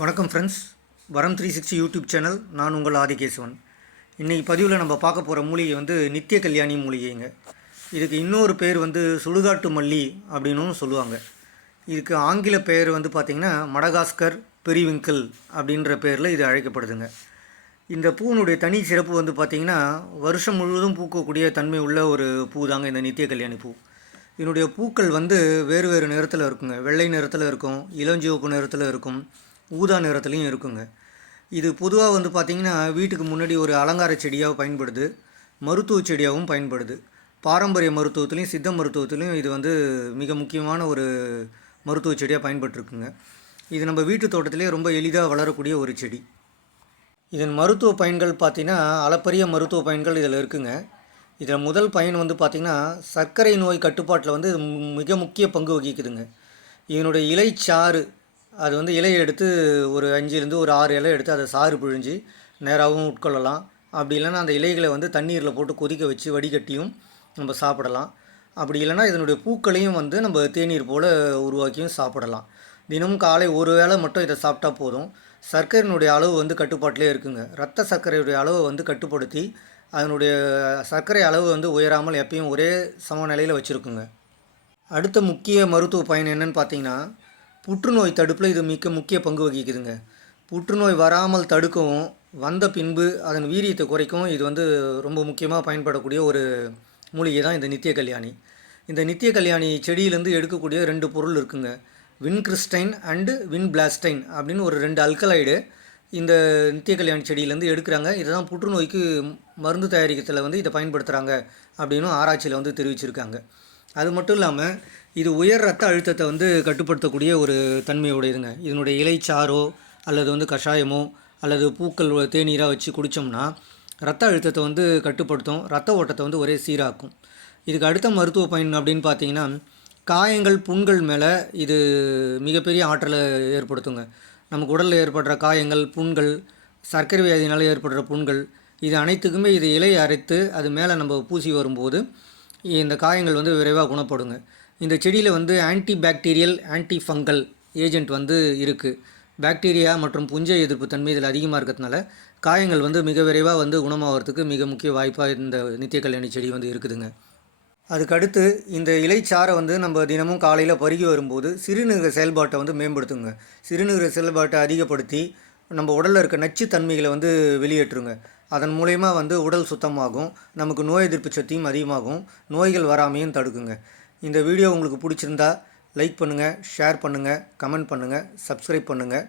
வணக்கம் ஃப்ரெண்ட்ஸ், வரம் 360 YouTube channel. நான் உங்கள் ஆதிகேசவன். இன்றைக்கி பதிவில் நம்ம பார்க்க போகிற மூலிகை வந்து நித்திய கல்யாணி மூலிகைங்க. இதுக்கு இன்னொரு பேர் வந்து சுடுகாட்டு மல்லி அப்படின்னும் சொல்லுவாங்க. இதுக்கு ஆங்கில பெயர் வந்து பார்த்திங்கன்னா மடகாஸ்கர் பெரிவிங்கிள் அப்படின்ற பேரில் இது அழைக்கப்படுதுங்க. இந்த பூனுடைய தனி சிறப்பு வந்து பார்த்திங்கன்னா வருஷம் முழுவதும் பூக்கக்கூடிய தன்மை உள்ள ஒரு பூ தாங்க இந்த நித்திய கல்யாணி பூ. இதனுடைய பூக்கள் வந்து வேறு வேறு நிறத்தில் இருக்குங்க. வெள்ளை நிறத்தில் இருக்கும், இளஞ்சிவப்பு நிறத்தில் இருக்கும், ஊதா நிறத்துலையும் இருக்குங்க. இது பொதுவாக வந்து பார்த்திங்கன்னா வீட்டுக்கு முன்னாடி ஒரு அலங்கார செடியாக பயன்படுது, மருத்துவ செடியாகவும் பயன்படுது. பாரம்பரிய மருத்துவத்துலேயும் சித்த மருத்துவத்துலேயும் இது வந்து மிக முக்கியமான ஒரு மருத்துவ செடியாக பயன்பட்டுருக்குங்க. இது நம்ம வீட்டு தோட்டத்திலே ரொம்ப எளிதாக வளரக்கூடிய ஒரு செடி. இதன் மருத்துவ பயன்கள் பார்த்திங்கன்னா அளப்பரிய மருத்துவ பயன்கள் இதில் இருக்குங்க. இதில் முதல் பயன் வந்து பார்த்திங்கன்னா சர்க்கரை நோய் கட்டுப்பாட்டில் வந்து மிக முக்கிய பங்கு வகிக்குதுங்க. இதனுடைய இலைச்சாறு, அது வந்து இலையை எடுத்து ஒரு 5லேருந்து ஒரு 6 இலை எடுத்து அதை சாறு பிழிஞ்சு நேராகவும் உட்கொள்ளலாம். அப்படி இல்லைன்னா அந்த இலைகளை வந்து தண்ணீரில் போட்டு கொதிக்க வச்சு வடிகட்டியும் நம்ம சாப்பிடலாம். அப்படி இல்லைன்னா இதனுடைய பூக்களையும் வந்து நம்ம தேநீர் போல் உருவாக்கியும் சாப்பிடலாம். தினமும் காலை ஒரு வேளை மட்டும் இதை சாப்பிட்டா போதும். சர்க்கரையினுடைய அளவு வந்து கட்டுப்பாட்டிலே இருக்குங்க. ரத்த சர்க்கரையுடைய அளவை வந்து கட்டுப்படுத்தி அதனுடைய சர்க்கரை அளவு வந்து உயராமல் எப்பயும் ஒரே சமநிலையில் வச்சுருக்குங்க. அடுத்த முக்கிய மருத்துவ பயன் என்னன்னு பார்த்தீங்கன்னா புற்றுநோய் தடுப்பில் இது மிக முக்கிய பங்கு வகிக்குதுங்க. புற்றுநோய் வராமல் தடுக்கவும் வந்த பின்பு அதன் வீரியத்தை குறைக்கவும் இது வந்து ரொம்ப முக்கியமாக பயன்படக்கூடிய ஒரு மூலிகை தான் இந்த நித்திய கல்யாணி. இந்த நித்திய கல்யாணி செடியிலேருந்து எடுக்கக்கூடிய 2 பொருள் இருக்குங்க. வின்கிறிஸ்டைன் அண்டு வின்பிளாஸ்டைன் அப்படின்னு ஒரு 2 அல்கலைடு இந்த நித்திய கல்யாணி செடியிலேருந்து எடுக்கிறாங்க. இதுதான் புற்றுநோய்க்கு மருந்து தயாரிக்கிறதுல வந்து இதை பயன்படுத்துகிறாங்க அப்படின்னு ஆராய்ச்சியில் வந்து தெரிவிச்சிருக்காங்க. அது மட்டும் இல்லாமல் இது உயர் ரத்த அழுத்தத்தை வந்து கட்டுப்படுத்தக்கூடிய ஒரு தன்மையுடையதுங்க. இதனுடைய இலைச்சாறோ அல்லது வந்து கஷாயமோ அல்லது பூக்கள் தேநீராக வச்சு குடித்தோம்னா ரத்த அழுத்தத்தை வந்து கட்டுப்படுத்தும், ரத்த ஓட்டத்தை வந்து ஒரே சீராக்கும். இதுக்கு அடுத்த மருத்துவ பயன் அப்படின்னு பார்த்தீங்கன்னா காயங்கள் புண்கள் மேலே இது மிகப்பெரிய ஆற்றலை ஏற்படுத்துங்க. நமக்கு உடலில் ஏற்படுற காயங்கள், புண்கள், சர்க்கரை வியாதினால் ஏற்படுற புண்கள், இது அனைத்துக்குமே இது இலையை அரைத்து அது மேலே நம்ம பூசி வரும்போது இந்த காயங்கள் வந்து விரைவாக குணப்படுங்க. இந்த செடியில் வந்து anti bacterial, anti fungal agent வந்து இருக்குது. பாக்டீரியா மற்றும் புஞ்சை எதிர்ப்பு தன்மை இதில் அதிகமாக இருக்கிறதுனால காயங்கள் வந்து மிக விரைவாக வந்து குணமாகிறதுக்கு மிக முக்கிய வாய்ப்பாக இந்த நித்திய கல்யாணி செடி வந்து இருக்குதுங்க. அதுக்கடுத்து இந்த இலைச்சாரை வந்து நம்ம தினமும் காலையில் பருகி வரும்போது சிறுநீரக செயல்பாட்டை வந்து மேம்படுத்துங்க. சிறுநீரக செயல்பாட்டை அதிகப்படுத்தி நம்ம உடலில் இருக்க நச்சுத்தன்மைகளை வந்து வெளியேற்றுங்க. அதன் மூலயமா வந்து உடல் சுத்தமாகும், நமக்கு நோய் எதிர்ப்பு சக்தியும் அதிகமாகும், நோய்கள் வராமையும் தடுக்குங்க. இந்த வீடியோ உங்களுக்கு பிடிச்சிருந்தா லைக் பண்ணுங்கள், ஷேர் பண்ணுங்கள், கமெண்ட் பண்ணுங்கள், சப்ஸ்கிரைப் பண்ணுங்கள்.